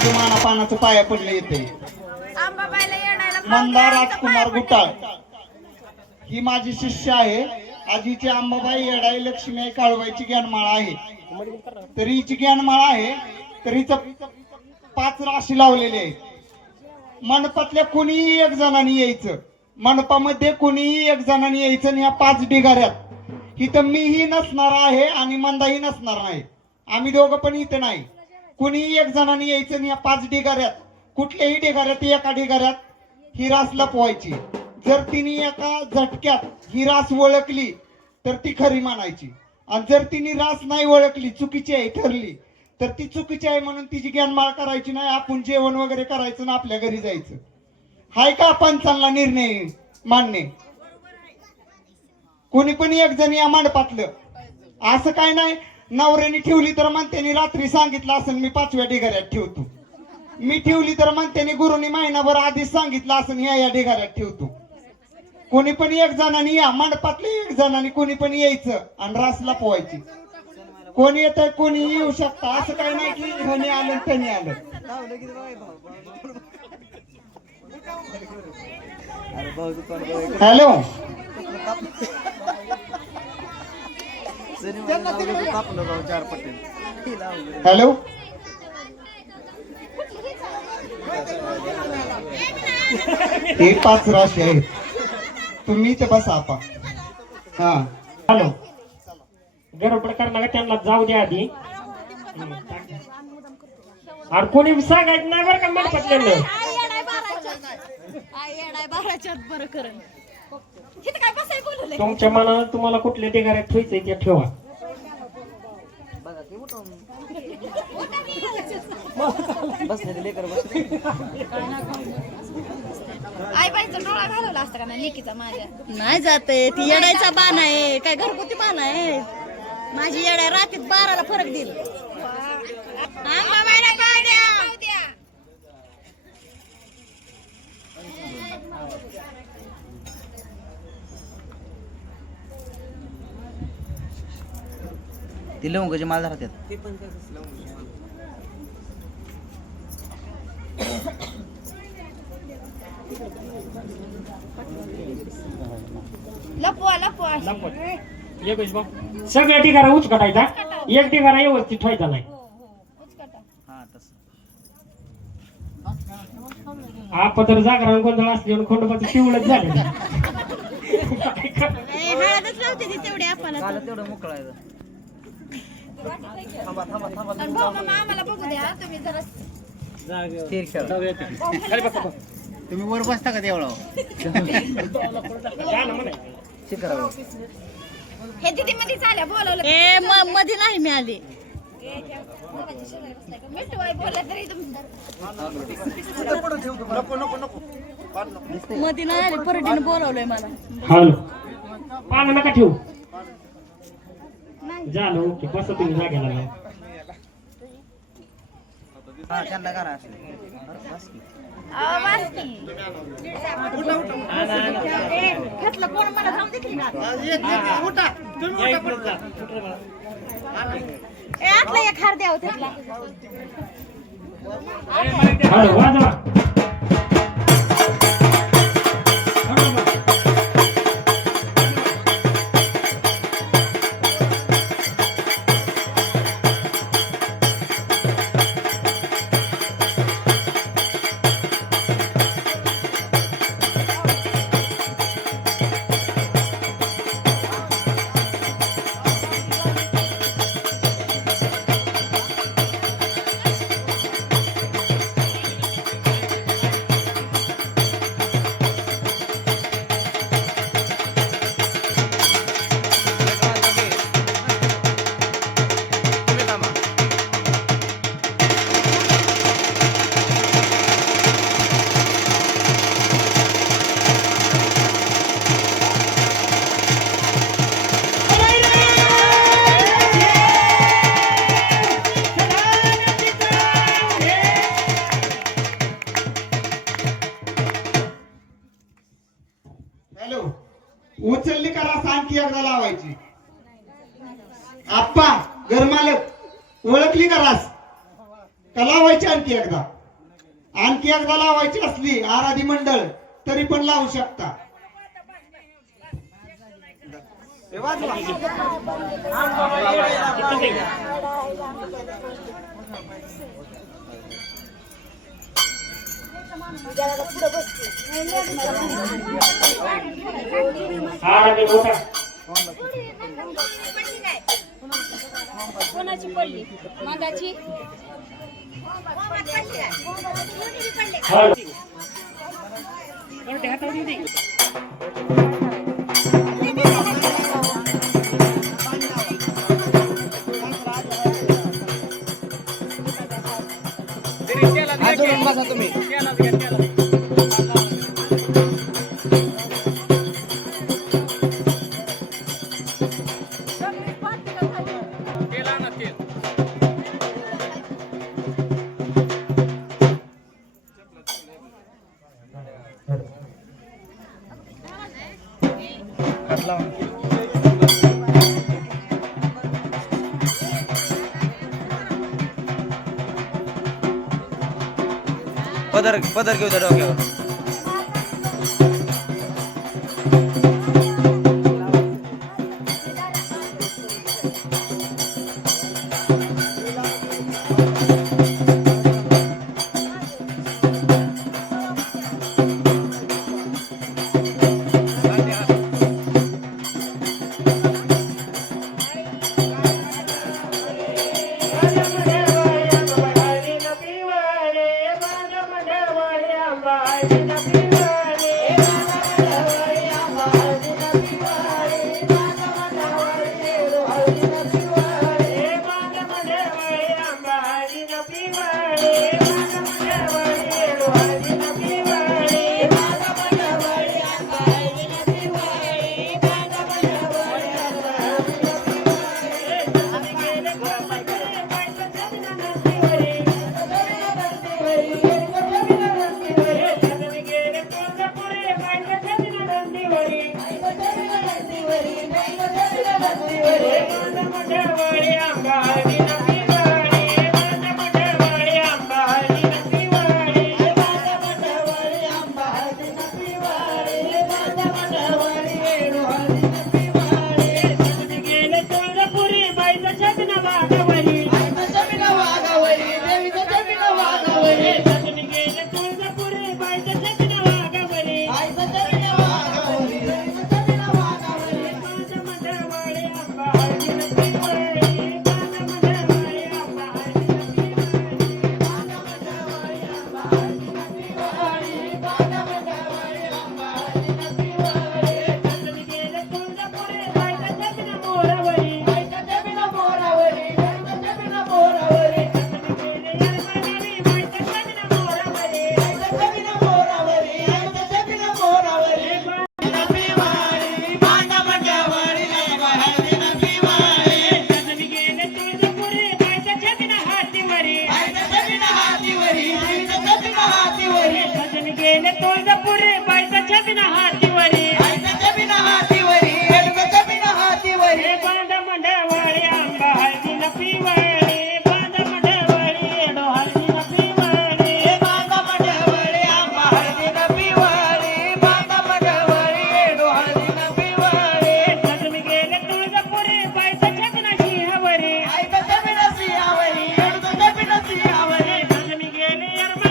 माझ्या मानापानाचं पाया पडले येते. मंदार राजकुमार गुटाळ ही माझी शिष्य आहे. आजीची अंबाबाई येडाई लक्ष्मी काळवाईची ज्ञानमाळा आहे. तर हिची ज्ञानमाळा आहे तर हिचं 5 राशी लावलेले आहे. मंडपातल्या कोणीही एक जणांनी यायचं, मंडपामध्ये कोणीही एक जणांनी यायचं आणि या 5 ढिगाऱ्यात इथं मीही नसणार आहे आणि मंदाही नसणार नाही. आम्ही दोघं पण इथं नाही. कुणीही एक जणांनी यायचं आणि या 5 ढिगाऱ्यात कुठल्याही ढिगाऱ्यात एका ढिगाऱ्यात ही रास लपवायची. जर तिने एका झटक्यात ही रास ओळखली तर ती खरी मानायची आणि जर तिने रास नाही ओळखली, चुकीची आहे ठरली, तर ती चुकीची आहे म्हणून तिची ज्ञानमाळ करायची नाही. आपण जेवण वगैरे करायचं ना आपल्या घरी जायचं. हाय का पंचांना निर्णय मान्य? कोणी पण एक जण या मंडपातलं असं काय नाही. नवऱ्याने ठेवली तर म्हणत्याने रात्री सांगितलं असेल मी 5व्या ढिगाऱ्यात ठेवतो. मी ठेवली तर म्हणत्याने गुरुनी महिनाभर आधीच सांगितलं असेल या ढिगाऱ्यात ठेवतो. कोणी पण एक जणांनी या मंडपातले एक जणांनी कोणी पण यायचं आणि रासला पोहायची. कोणी येत कोणी येऊ शकता असं काही नाही की ह्याने आलं त्याने आलं. हॅलो हॅलो हे 5 राशी आहेत. तुम्ही ते बसा आपा. हा हॅलो गडबड करणार त्यांना जाऊ द्या आधी. आणि कोणी सांगायचं नाही बरं का मंडपातल्यांना. तुमच्या मनानं तुम्हाला कुठल्या ढिगाऱ्यात ठेवायचंय ते ठेवा. आईबाईचा डोळा घालवला असता का नाही लेकीचा माझ्या? नाही जाते ती येडायचा बाण आहे काय घरगुती बाण आहे. माझी येडाय रात्रीत 12ला फरक दिल. ती लवंगाची माल राहतात. लपवा लपवा एकच बघ सगळ्या ढिगारा उच काढायचा, एक ढिगारा व्यवस्थित ठेवायचा नाही. हा तसं आपण तर जागरण गोंधळ असले खंडोबाचं पिवळच झालं. हळदच लावते ती तेवढी आपल्याला. झालं तेवढं मोकळं आहे. थांबा थांबा थांबा आणि भाऊ मामा आम्हाला बघू द्या तुम्ही जरा. स्थिर खेळ. तुम्ही वर बसता का तेवढं शिकरा हे दीदी मध्ये चाल्या बोलवलं. ए मध्ये नाही मी आली. मिठवाय बोलला तरी मध्ये नाही आली परडीने बोलवलंय मला. हॅलो पानं नका ठेवू. झालं ओके बसा तुम्ही जागेला लावा. हा त्यांना करा असले बस की. घेतलं कोण मला जाऊन देखील ना. ए आतला एक हार द्याव त्यातला. हॅलो वाजवा. उचलली करा आणखी एकदा लावायची. आप्पा घरमालक ओळखली का रास? का लावायची आणखी एकदा? आणखी एकदा लावायची असली आराधी मंडळ तरी पण लावू शकता. आराधी मोठा कोणाची पडली मगाची हळद. उलटे हातावर येऊ दे. बसा तुम्ही. पदर घेऊ द्या डोक्यावर. तुळजापुरे बाईचा छबिना हातीवरी बांधा मंडळवाडी आंबा हळदीला पिवळी बांधा मंडळवाडी येडो हळदीला पिवळी सजून गेले तुळजापुरे बाईचा छबिना सिंहावरी सजून गेले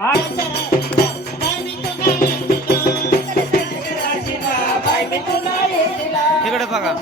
हा इकडे बघा